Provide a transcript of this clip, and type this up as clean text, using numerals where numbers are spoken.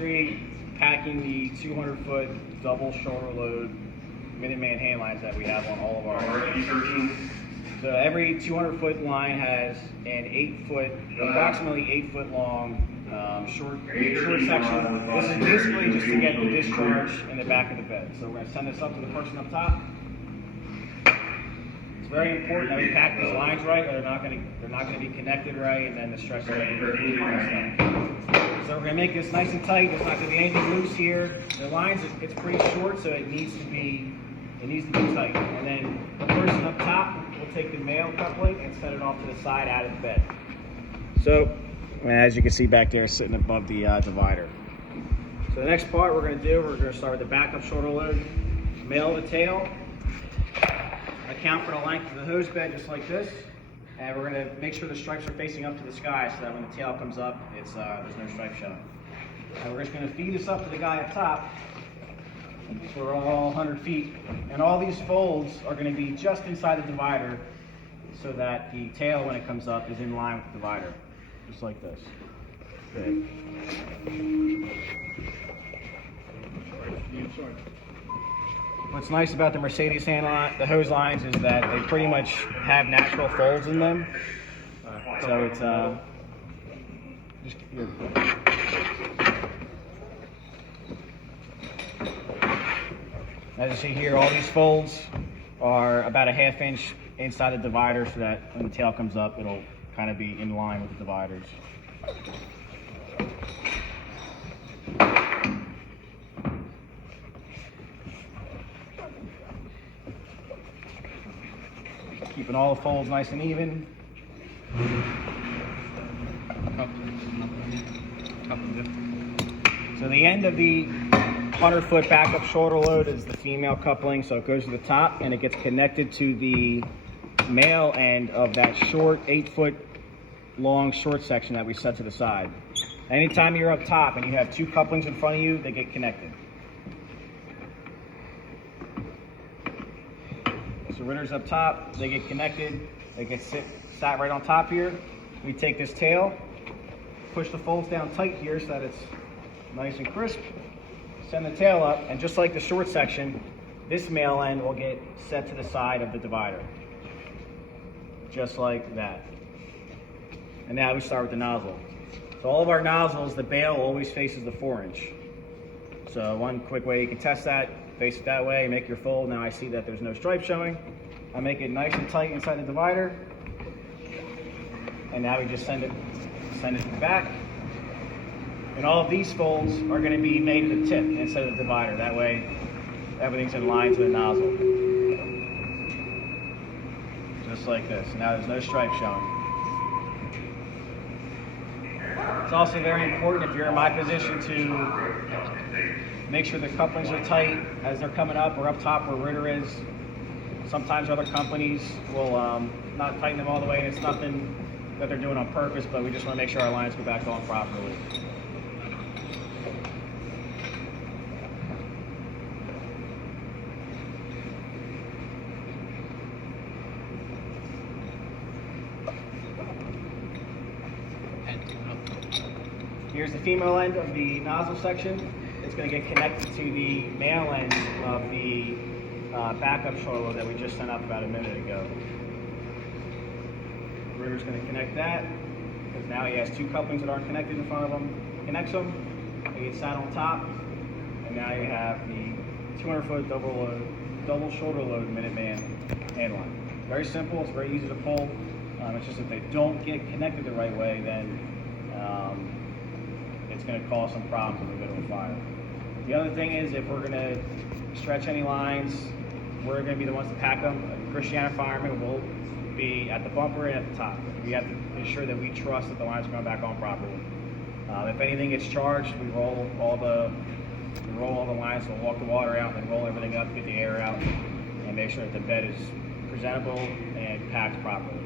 tree packing the 200-foot double shoulder load Minuteman hand lines that we have on all of our. So every 200-foot line has an approximately 8-foot long short section. This is basically just to get the discharge in the back of the bed. So we're going to send this up to the person up top. It's very important that we pack these lines right, or they're not going to be connected right, and then the stress is going to be messed up. So we're going to make this nice and tight. There's not going to be anything loose here. The lines, it's pretty short, so it needs to be tight. And then the person up top will take the male coupling and set it off to the side out of the bed. So, as you can see back there, sitting above the divider. So the next part we're going to start with the backup shoulder load. Male the tail. Account for the length of the hose bed just like this. And we're going to make sure the stripes are facing up to the sky so that when the tail comes up, there's no stripe showing. And we're just going to feed this up to the guy up top. So we're all 100 feet. And all these folds are going to be just inside the divider so that the tail, when it comes up, is in line with the divider. Just like this. Okay. What's nice about the Mercedes the hose lines is that they pretty much have natural folds in them. So it's just here. As you see here, all these folds are about a ½ inch inside the divider so that when the tail comes up, it'll kind of be in line with the dividers. Keeping all the folds nice and even. So the end of the 100-foot backup shoulder load is the female coupling, so it goes to the top and it gets connected to the male end of that short 8-foot long short section that we set to the side. Anytime you're up top and you have two couplings in front of you, they get connected. So ritters up top, they get connected, they get sat right on top here. We take this tail, push the folds down tight here so that it's nice and crisp, send the tail up, and just like the short section, this male end will get set to the side of the divider. Just like that. And now we start with the nozzle. So all of our nozzles, the bail always faces the 4-inch. So one quick way you can test that, face it that way, make your fold. Now I see that there's no stripe showing. I make it nice and tight inside the divider. And now we just send it to the back. And all of these folds are going to be made at the tip instead of the divider. That way everything's in line to the nozzle. Just like this. Now there's no stripe showing. It's also very important, if you're in my position, to make sure the couplings are tight as they're coming up or up top where ritter is. Sometimes other companies will not tighten them all the way, and it's nothing that they're doing on purpose, but we just want to make sure our lines go back on properly. Here's the female end of the nozzle section. It's going to get connected to the male end of the backup shoulder load that we just sent up about a minute ago. The ritter's going to connect that because now he has two couplings that aren't connected in front of him. Connects them, they get sat on top, and now you have the 200-foot double shoulder load Minuteman hand line. Very simple. It's very easy to pull. It's just if they don't get connected the right way, then it's going to cause some problems in the middle of the fire. The other thing is, if we're going to stretch any lines, we're going to be the ones to pack them. Christiana Fireman will be at the bumper and at the top. We have to ensure that we trust that the lines are going back on properly. If anything gets charged, we roll all the lines, we'll walk the water out, and roll everything up, get the air out, and make sure that the bed is presentable and packed properly.